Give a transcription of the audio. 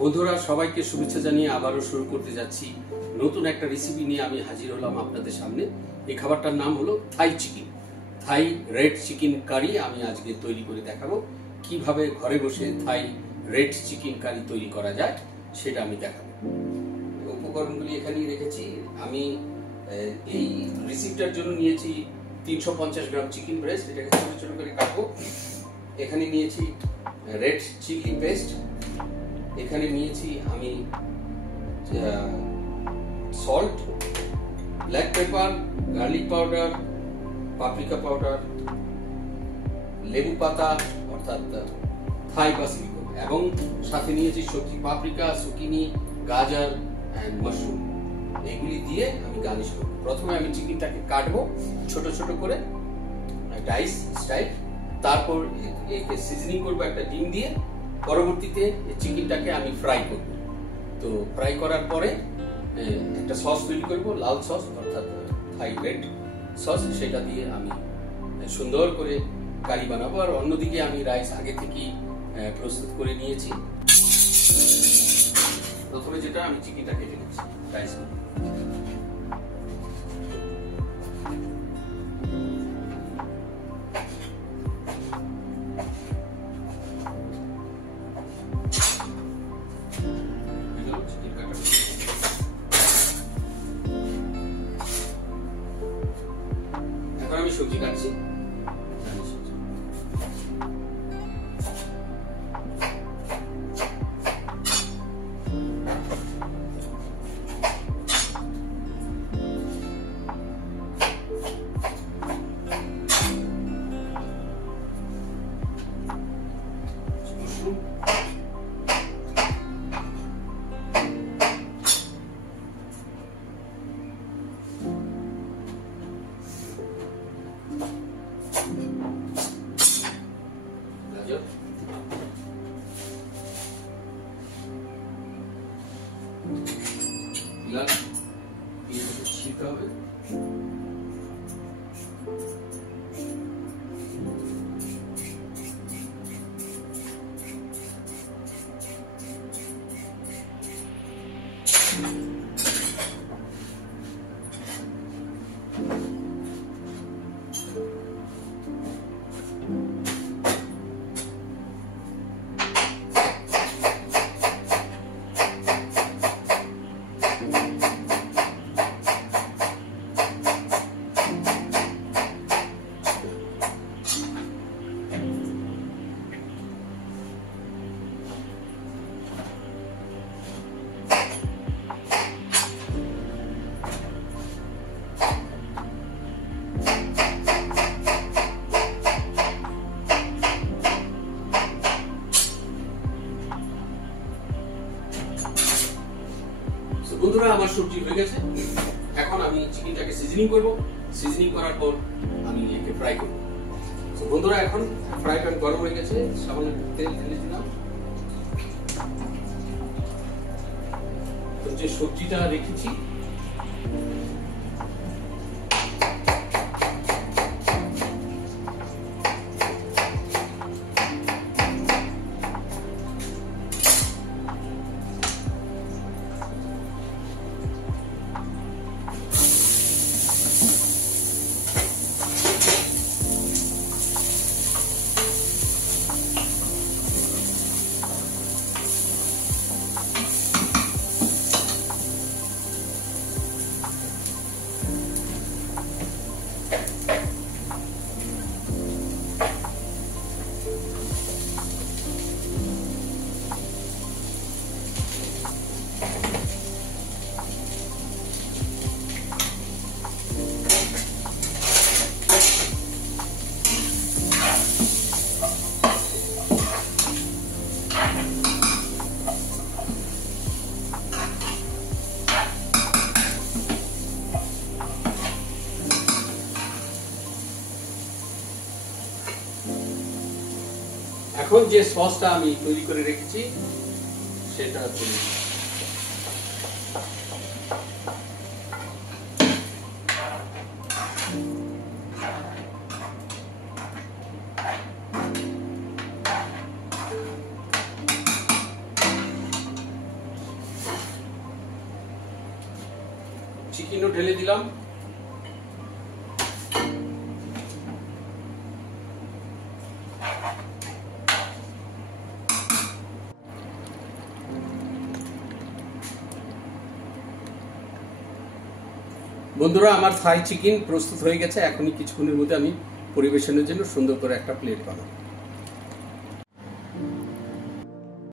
বন্ধুরা সবাইকে শুভেচ্ছা জানিয়ে আবারও শুরু করতে যাচ্ছি নতুন একটা রেসিপি নিয়ে। আমি হাজির হলাম আপনাদের সামনে। এই খাবারটার নাম হলো Thai chicken, Thai red chicken curry. আমি আজকে তৈরি করে দেখাবো কিভাবে ঘরে বসে থাই রেড চিকেন কারি তৈরি করা যায়, সেটা আমি দেখাবো। উপকরণগুলি এখানেই রেখেছি। আমি এই রেসিপিটার জন্য নিয়েছি 350 গ্রাম চিকেন ব্রেস্ট, এটাকে ছোট ছোট করে কাটবো। এখানে নিয়েছি রেড চিলি পেস্ট, এখানে নিয়েছি আমি salt, black pepper, garlic powder, paprika powder, লেবু পাতা অর্থাৎ থাই বাসিলিক, এবং সাথে নিয়েছি সবজি পাপরিকা, সুকিনি, গাজর এন্ড মাশরুম। এগুলি দিয়ে আমি গার্নিশ করব। প্রথমে আমি চিকেনটাকে কাটবো ছোট ছোট করে ডাইস স্টাইল, তারপর একে সিজনিং করব একটা ডিম দিয়ে। পরবর্তীতে চিকেনটাকে আমি ফ্রাই করব। তো ফ্রাই করার পরে একটা সস তৈরি করব, লাল সস অর্থাৎ থাই রেড সস, সেটা দিয়ে আমি সুন্দর করে কারি বানাবো। আর অন্যদিকে আমি রাইস আগে থেকেই প্রস্তুত করে নিয়েছি। প্রথমে যেটা আমি চিকেনটা কেটে নিচ্ছি রাইস। এখন আমি সবজি কাটছি। ছিলতে হবে। বন্ধুরা আমার সবজি হয়ে গেছে। এখন আমি চিকেনটাকে সিজনিং করব। সিজনিং করার পর আমি একে ফ্রাই করব। তো বন্ধুরা এখন ফ্রাই প্যান গরম হয়ে গেছে, সামান্য তেল ঢেলে দিলাম। তো যে সবজিটা রেখেছি এখন যে সসটা আমি তৈরি করে রেখেছি সেটা তৈরি। চিকেনও ঢেলে দিলাম। বন্ধুরা, আমার থাই চিকেন প্রস্তুত হয়ে গেছে। এখনই কিছুক্ষণের মধ্যে আমি পরিবেশনের জন্য সুন্দর করে একটা প্লেট বানাবো।